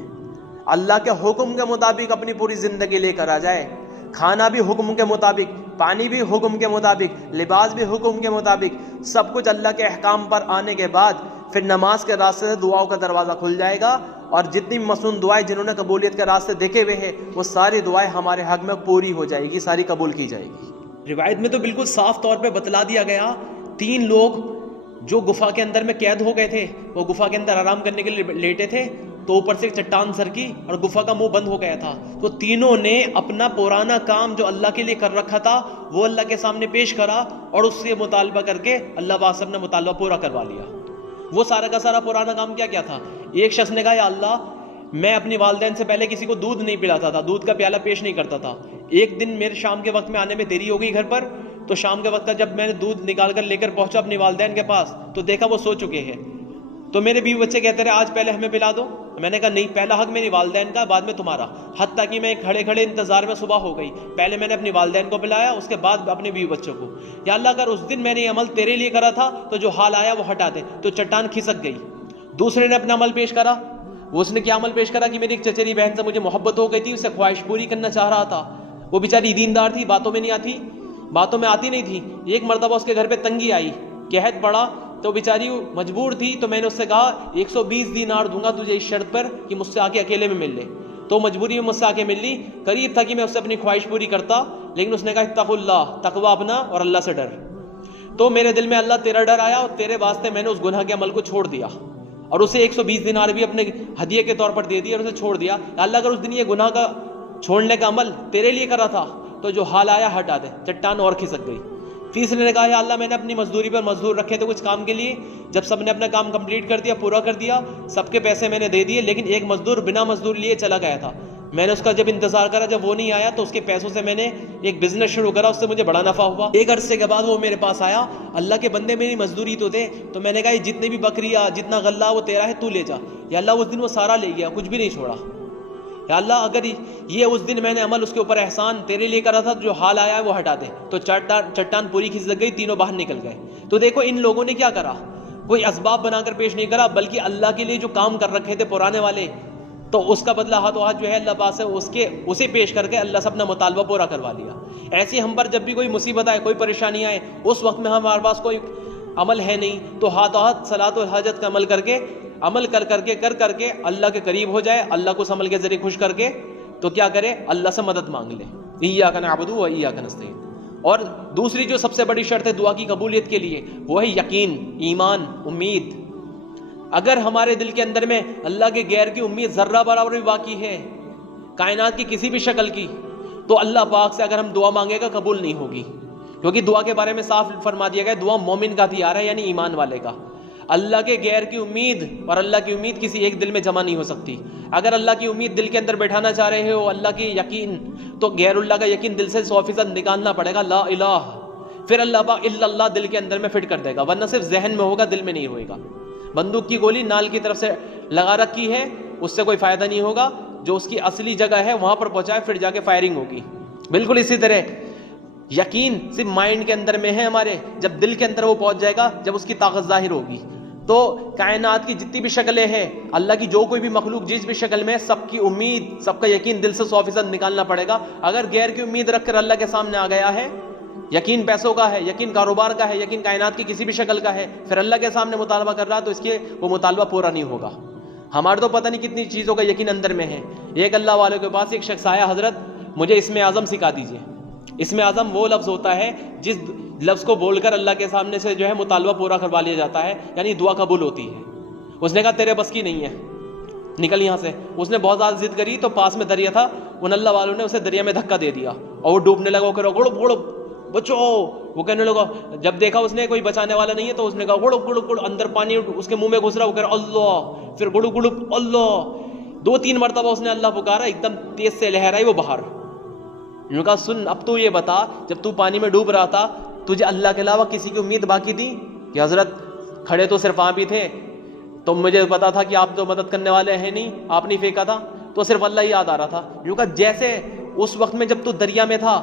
اللہ کے حکم کے مطابق اپنی پوری زندگی لے کر آ جائے، کھانا بھی حکم کے مطابق، پانی بھی حکم کے مطابق، لباس بھی حکم کے مطابق، سب کچھ اللہ کے احکام پر آنے کے بعد پھر نماز کے راستے سے دعاؤں کا دروازہ کھل جائے گا، اور جتنی مسنون دعائیں جنہوں نے قبولیت کے راستے دیکھے ہوئے ہیں وہ ساری دعائیں ہمارے حق میں پوری ہو جائے گی، ساری قبول کی جائے گی۔ روایت میں تو بالکل صاف طور پہ بتلا دیا گیا، 3 لوگ جو گفا کے اندر میں قید ہو گئے تھے، وہ گفا کے اندر آرام کرنے کے لیے لیٹے تھے، تو اوپر سے ایک چٹان سرکی اور گفا کا منہ بند ہو گیا تھا، تو تینوں نے اپنا پرانا کام جو اللہ کے لیے کر رکھا تھا وہ اللہ کے سامنے پیش کرا، اور اس سے مطالبہ کر کے اللہ پاک سب نے مطالبہ پورا کروا لیا۔ وہ سارا کا سارا پرانا کام کیا تھا؟ ایک شخص نے کہا یا اللہ، میں اپنی والدین سے پہلے کسی کو دودھ نہیں پلاتا تھا، دودھ کا پیالہ پیش نہیں کرتا تھا۔ ایک دن میرے شام کے وقت میں آنے میں دیری ہو گئی گھر پر، تو شام کے وقت جب میں نے دودھ نکال کر لے کر پہنچا اپنی والدین کے پاس تو دیکھا وہ سو چکے ہیں۔ تو میرے بیوی بچے کہتے رہے آج پہلے ہمیں پلا دو۔ میں نے کہا نہیں، پہلا حق میری والدین کا، بعد میں تمہارا۔ حتیٰ کہ میں کھڑے کھڑے انتظار میں صبح ہو گئی، پہلے میں نے اپنی والدین کو پلایا، اس کے بعد اپنے بیوی بچوں کو۔ یا اللہ، اگر اس دن میں نے یہ عمل تیرے لیے کرا تھا تو جو حال آیا وہ ہٹا دے۔ تو چٹان کھسک گئی۔ دوسرے نے اپنا عمل پیش کرا، وہ اس نے کیا عمل پیش کرا کہ میری ایک چچیری بہن سے مجھے محبت ہو گئی تھی، اس سے خواہش پوری کرنا چاہ رہا تھا۔ وہ بیچاری دیندار تھی، باتوں میں آتی نہیں تھی۔ ایک مرتبہ اس کے گھر پہ تنگی آئی، قحط پڑا، تو بیچاری مجبور تھی، تو میں نے اس سے کہا 120 دینار دوں گا تجھے اس شرط پر کہ مجھ سے آ کے اکیلے میں مل لے۔ تو مجبوری میں مجھ سے آ کے مل لی۔ قریب تھا کہ میں اس سے اپنی خواہش پوری کرتا، لیکن اس نے کہا اتق اللہ، تقوی اپنا اور اللہ سے ڈر۔ تو میرے دل میں اللہ تیرا ڈر آیا، اور تیرے واسطے میں نے اس گناہ کے عمل کو چھوڑ دیا، اور اسے 120 دینار بھی اپنے ہدیے کے طور پر دے دیا اور اسے چھوڑ دیا۔ اللہ، اگر اس دن یہ گناہ کا چھوڑنے کا عمل تیرے لیے کرا تھا تو جو حال آیا ہٹا دے۔ چٹان اور کھسک گئی۔ تیسرے نے کہا یا اللہ، میں نے اپنی مزدوری پر مزدور رکھے تھے کچھ کام کے لیے، جب سب نے اپنا کام کمپلیٹ کر دیا، پورا کر دیا، سب کے پیسے میں نے دے دیے، لیکن ایک مزدور بنا مزدور لیے چلا گیا تھا۔ میں نے اس کا جب انتظار کرا، جب وہ نہیں آیا تو اس کے پیسوں سے میں نے ایک بزنس شروع کرا، اس سے مجھے بڑا نفع ہوا۔ ایک عرصے کے بعد وہ میرے پاس آیا، اللہ کے بندے میری مزدوری تو دے۔ تو میں نے کہا یہ جتنے بھی بکریاں، جتنا غلہ وہ تیرا ہے، تو لے جا۔ یا اللہ، اس دن وہ سارا لے گیا، کچھ بھی نہیں چھوڑا۔ یا اللہ، اگر یہ اس دن میں نے عمل اس کے اوپر احسان تیرے لیے کرا تھا، جو حال آیا ہے وہ ہٹا دے۔ تو چٹان پوری کھسک گئی، تینوں باہر نکل گئے۔ تو دیکھو ان لوگوں نے کیا کرا، کوئی اسباب بنا کر پیش نہیں کرا، بلکہ اللہ کے لیے جو کام کر رکھے تھے پرانے والے، تو اس کا بدلہ ہاتھوں ہاتھ جو ہے اللہ پاک سے اسے پیش کر کے اللہ سے اپنا مطالبہ پورا کروا لیا۔ ایسے ہم پر جب بھی کوئی مصیبت آئے، کوئی پریشانی آئے، اس وقت میں ہمارے پاس کوئی عمل ہے نہیں، تو ہاتھوں ہاتھ صلاۃ و حاجت کا عمل کر کے عمل کر کے اللہ کے قریب ہو جائے, اللہ کو اس عمل کے ذریعے خوش کر کے, تو کیا کرے, اللہ سے مدد مانگ لے. ایاک نعبد و ایاک نستعین. اور دوسری جو سب سے بڑی شرط ہے دعا کی قبولیت کے لیے, وہ ہے یقین, ایمان, امید. اگر ہمارے دل کے اندر میں اللہ کے غیر کی امید ذرہ برابر بھی باقی ہے, کائنات کی کسی بھی شکل کی, تو اللہ پاک سے اگر ہم دعا مانگے گا قبول نہیں ہوگی. کیونکہ دعا کے بارے میں صاف فرما دیا گیا, دعا مومن کا ہتھیار ہے, یعنی ایمان والے کا. اللہ کے غیر کی امید اور اللہ کی امید کسی ایک دل میں جمع نہیں ہو سکتی. اگر اللہ کی امید دل کے اندر بیٹھانا چاہ رہے ہو, اللہ کی یقین, تو غیر اللہ کا یقین دل سے 100% نکالنا پڑے گا, لا الہ, پھر اللہ پاک الا اللہ دل کے اندر میں فٹ کر دے گا, ورنہ صرف ذہن میں ہوگا, دل میں نہیں ہوئے گا. بندوق کی گولی نال کی طرف سے لگا رکھی ہے, اس سے کوئی فائدہ نہیں ہوگا. جو اس کی اصلی جگہ ہے وہاں پر پہنچائے, پھر جا کے فائرنگ ہوگی. بالکل اسی طرح یقین صرف مائنڈ کے اندر میں ہے ہمارے, جب دل کے اندر وہ پہنچ جائے گا, جب اس کی طاقت ظاہر ہوگی, تو کائنات کی جتنی بھی شکلیں ہیں, اللہ کی جو کوئی بھی مخلوق جس بھی شکل میں, سب کی امید, سب کا یقین دل سے 100% نکالنا پڑے گا. اگر غیر کی امید رکھ کر اللہ کے سامنے آ گیا ہے, یقین پیسوں کا ہے, یقین کاروبار کا ہے, یقین کائنات کی کسی بھی شکل کا ہے, پھر اللہ کے سامنے مطالبہ کر رہا ہے, تو اس کے وہ مطالبہ پورا نہیں ہوگا. ہمارے تو پتہ نہیں کتنی چیزوں کا یقین اندر میں ہے. ایک اللہ والوں کے پاس ایک شخص آیا, حضرت مجھے اسم اعظم سکھا دیجئے. اسم اعظم وہ لفظ ہوتا ہے جس لفظ کو بول کر اللہ کے سامنے سے جو ہے مطالبہ پورا کروا لیا جاتا ہے, یعنی دعا قبول ہوتی ہے. اس نے کہا تیرے بس کی نہیں ہے, نکل یہاں سے. اس نے بہت زیادہ ضد کری, تو پاس میں دریا تھا, ان اللہ والوں نے اسے دریا میں دھکا دے دیا, اور وہ ڈوبنے لگا. وہ کہہ رہا گڑ گڑ بچو, وہ کہنے لگا, جب دیکھا اس نے کوئی بچانے والا نہیں ہے, تو اس نے کہا گڑ گڑ گڑ, اندر پانی اس کے منہ میں گھس رہا. وہ کہہ رہا اللہ, پھر گڑ گڑ اللہ, 2-3 مرتبہ اس نے اللہ پکارا, ایک دم تیز سے لہر آئی, وہ باہر. انہوں نے کہا سن, اب تو یہ بتا, جب تو پانی میں ڈوب رہا تھا, تجھے اللہ کے علاوہ کسی کی امید باقی تھی؟ کہ حضرت کھڑے تو صرف آپ ہی تھے, تو مجھے پتا تھا کہ آپ تو مدد کرنے والے ہیں نہیں, آپ نہیں پھینکا تھا, تو صرف اللہ ہی یاد آ رہا تھا. انہوں نے کہا جیسے اس وقت میں جب تو دریا میں تھا,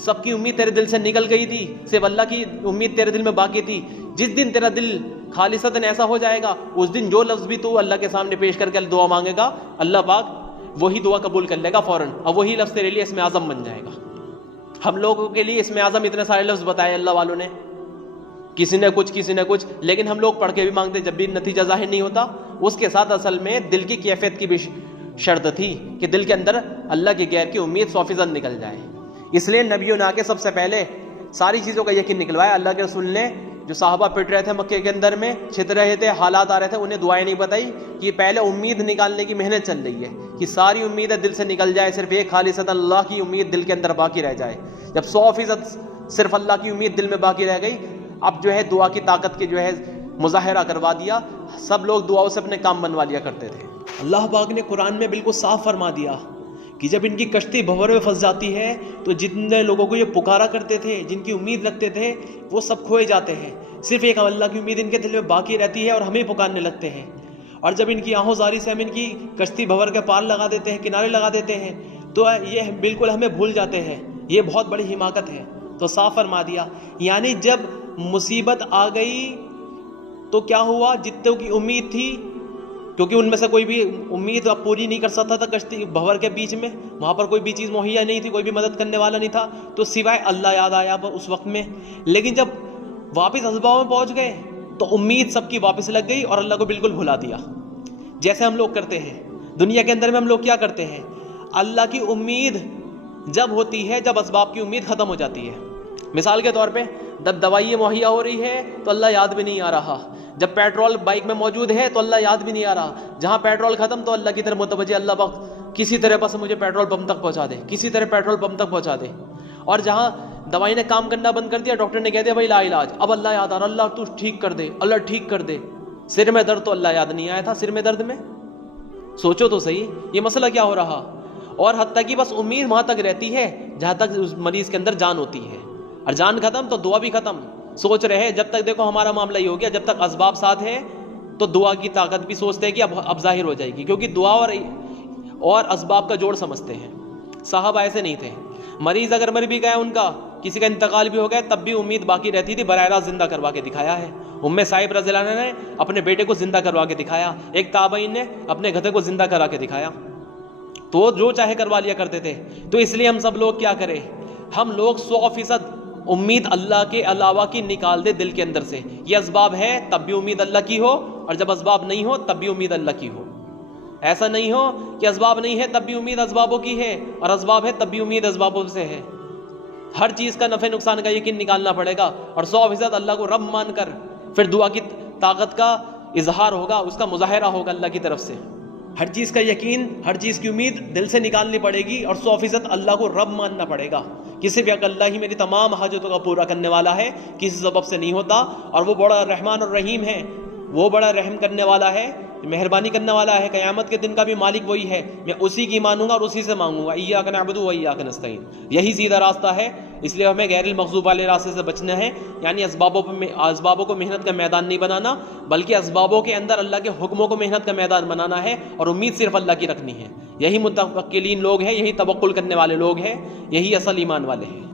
سب کی امید تیرے دل سے نکل گئی تھی, صرف اللہ کی امید تیرے دل میں باقی تھی. جس دن تیرا دل خالصتاً ایسا ہو جائے گا, اس دن جو لفظ بھی تو اللہ کے سامنے پیش کر کے دعا مانگے گا, اللہ پاک وہی دعا قبول کر لے گا فوراً, اور وہی لفظ تیرے لیے اسم اعظم بن جائے گا. ہم لوگوں کے لیے اسم اعظم اتنے سارے لفظ بتائے اللہ والوں نے, کسی نے کچھ, لیکن ہم لوگ پڑھ کے بھی مانگتے, جب بھی نتیجہ ظاہر نہیں ہوتا. اس کے ساتھ اصل میں دل کی کیفیت کی بھی شرط تھی, کہ دل کے اندر اللہ کے غیر کی امید 100% نکل جائے. اس لیے نبیوں نے آ کے سب سے پہلے ساری چیزوں کا یقین نکلوایا. اللہ کے رسول نے, جو صحابہ پٹ رہے تھے مکے کے اندر میں, چھت رہے تھے, حالات آ رہے تھے, انہیں دعائیں نہیں بتائی کہ پہلے امید نکالنے کی محنت چل رہی ہے, کہ ساری امیدیں دل سے نکل جائے, صرف ایک خالصۃ اللہ کی امید دل کے اندر باقی رہ جائے. جب 100% صرف اللہ کی امید دل میں باقی رہ گئی, اب جو ہے دعا کی طاقت کے جو ہے مظاہرہ کروا دیا. سب لوگ دعاؤں سے اپنے کام بنوا لیا کرتے تھے. اللہ پاک نے قرآن میں بالکل صاف فرما دیا کہ جب ان کی کشتی بھنور میں پھنس جاتی ہے, تو جتنے لوگوں کو یہ پکارا کرتے تھے, جن کی امید رکھتے تھے, وہ سب کھوئے جاتے ہیں. صرف ایک اللہ کی امید ان کے دل میں باقی رہتی ہے, اور ہمیں پکارنے لگتے ہیں. اور جب ان کی آہو زاری سے ہم ان کی کشتی بھنور کے پار لگا دیتے ہیں, کنارے لگا دیتے ہیں, تو یہ بالکل ہمیں بھول جاتے ہیں. یہ بہت بڑی حماقت ہے. تو صاف فرما دیا, یعنی جب مصیبت آ گئی تو کیا ہوا, جتنوں کی امید تھی, کیونکہ ان میں سے کوئی بھی امید اب پوری نہیں کر سکتا تھا کشتی بھنور کے بیچ میں, وہاں پر کوئی بھی چیز مہیا نہیں تھی, کوئی بھی مدد کرنے والا نہیں تھا, تو سوائے اللہ یاد آیا اس وقت میں. لیکن جب واپس اسباب میں پہنچ گئے, تو امید سب کی واپس لگ گئی, اور اللہ کو بالکل بھلا دیا. جیسے ہم لوگ کرتے ہیں دنیا کے اندر میں, ہم لوگ کیا کرتے ہیں, اللہ کی امید جب ہوتی ہے جب اسباب کی امید ختم ہو جاتی ہے. مثال کے طور پہ, جب دوائی مہیا ہو رہی ہے تو اللہ یاد بھی نہیں آ رہا, جب پیٹرول بائک میں موجود ہے تو اللہ یاد بھی نہیں آ رہا, جہاں پیٹرول ختم تو اللہ کی طرف متوجہ, اللہ پاک کسی طرح بس مجھے پیٹرول پمپ تک پہنچا دے, کسی طرح پیٹرول پمپ تک پہنچا دے. اور جہاں دوائی نے کام کرنا بند کر دیا, ڈاکٹر نے کہہ دیا بھائی لا علاج, اب اللہ یاد آ رہا, اللہ تو ٹھیک کر دے, اللہ ٹھیک کر دے. سر میں درد تو اللہ یاد نہیں آیا تھا, سر میں درد میں سوچو تو صحیح یہ مسئلہ کیا ہو رہا. اور حتیٰ کہ بس امید وہاں تک رہتی ہے جہاں تک اس مریض کے اندر جان ہوتی ہے, اور جان ختم تو دعا بھی ختم. سوچ رہے جب تک دیکھو ہمارا معاملہ ہی ہو گیا, جب تک اسباب ساتھ ہے تو دعا کی طاقت بھی سوچتے ہیں کہ اب ظاہر ہو جائے گی, کیونکہ دعا اور اسباب کا جوڑ سمجھتے ہیں. صحابہ ایسے نہیں تھے, مریض اگر مر بھی گیا, ان کا کسی کا انتقال بھی ہو گیا, تب بھی امید باقی رہتی تھی. براہ راست زندہ کروا کے دکھایا ہے. صاحب رضی اللہ عنہ نے اپنے بیٹے کو زندہ کروا کے دکھایا, ایک تابعین نے اپنے گدھے کو زندہ کرا کے دکھایا. تو جو چاہے کروا لیا کرتے تھے. تو اس لیے ہم سب لوگ کیا کریں, ہم لوگ 100% امید اللہ کے علاوہ کی نکال دے دل کے اندر سے. یہ اسباب ہے تب بھی امید اللہ کی ہو، اور جب اسباب نہیں ہو تب بھی امید اللہ کی ہو. ایسا نہیں ہو کہ اسباب نہیں ہے تب بھی امید اسبابوں کی ہے، اور اسباب ہے تب بھی امید اسبابوں سے ہے. ہر چیز کا نفع نقصان کا یقین نکالنا پڑے گا، اور 100% اللہ کو رب مان کر پھر دعا کی طاقت کا اظہار ہوگا، اس کا مظاہرہ ہوگا اللہ کی طرف سے. ہر چیز کا یقین، ہر چیز کی امید دل سے نکالنی پڑے گی، اور 100% اللہ کو رب ماننا پڑے گا کہ صرف اللہ ہی میری تمام حاجتوں کا پورا کرنے والا ہے، کسی سبب سے نہیں ہوتا. اور وہ بڑا رحمان اور رحیم ہے، وہ بڑا رحم کرنے والا ہے، مہربانی کرنے والا ہے. قیامت کے دن کا بھی مالک وہی ہے، میں اسی کی مانوں گا اور اسی سے مانگوں گا. ایاک نعبد و ایاک نستعین، یہی سیدھا راستہ ہے. اس لیے ہمیں غیر المغضوب والے راستے سے بچنا ہے، یعنی اسبابوں کو محنت کا میدان نہیں بنانا، بلکہ اسبابوں کے اندر اللہ کے حکموں کو محنت کا میدان بنانا ہے، اور امید صرف اللہ کی رکھنی ہے. یہی متوکلین لوگ ہیں، یہی توکل کرنے والے لوگ ہیں، یہی اصل ایمان والے ہیں.